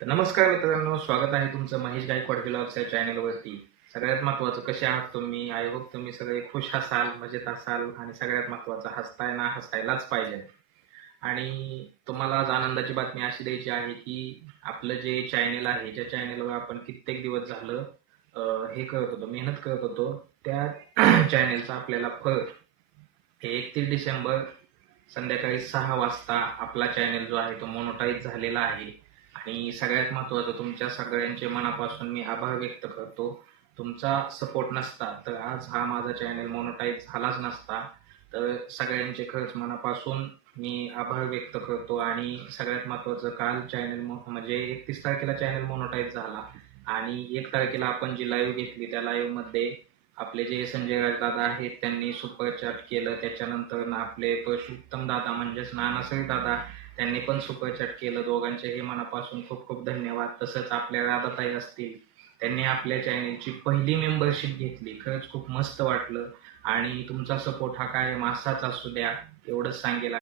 तर नमस्कार मित्रांनो, स्वागत आहे तुमचं महेश गायकवाड व्लॉग्स या चॅनलवरती. सगळ्यात महत्त्वाचं, कसे आहात तुम्ही? आय होप तुम्ही सगळे खुश असाल, मजेत असाल आणि सगळ्यात महत्त्वाचं, हसताय ना, हसायलाच पाहिजे. आणि तुम्हाला आज आनंदाची बातमी अशी द्यायची आहे की आपलं जे चॅनल आहे, ज्या चॅनलवर आपण कित्येक दिवस झालं हे करत होतो, मेहनत करत होतो, त्या चॅनलचं आपल्याला फळ हे 31 डिसेंबर संध्याकाळी 6 वाजता आपला चॅनल जो आहे तो मोनोटाईज झालेला आहे. आणि सगळ्यात महत्त्वाचं, तुमच्या सगळ्यांचे मनापासून मी आभार व्यक्त करतो. तुमचा सपोर्ट नसता तर आज हा माझा चॅनल मोनोटाईज झालाच नसता. तर सगळ्यांचे खरंच मनापासून मी आभार व्यक्त करतो. आणि सगळ्यात महत्त्वाचं, काल चॅनल म्हणजे 31 तारखेला चॅनल मोनोटाईज झाला आणि 1 तारखेला आपण जी लाईव्ह घेतली त्या लाईव्हमध्ये आपले जे संजय दादा आहेत त्यांनी सुपर चॅट केलं. त्याच्यानंतर आपले पुरुषोत्तम दादा म्हणजेच नानासरी दादा त्यांनी पण सुपर चॅट केलं. दोघांचेही मनापासून खूप खूप धन्यवाद. तसंच आपल्या राधाताई असतील, त्यांनी आपल्या चॅनलची पहिली मेंबरशिप घेतली. खरंच खूप मस्त वाटलं आणि तुमचा सपोर्ट हा कायम असाच असू द्या, एवढंच सांगेल.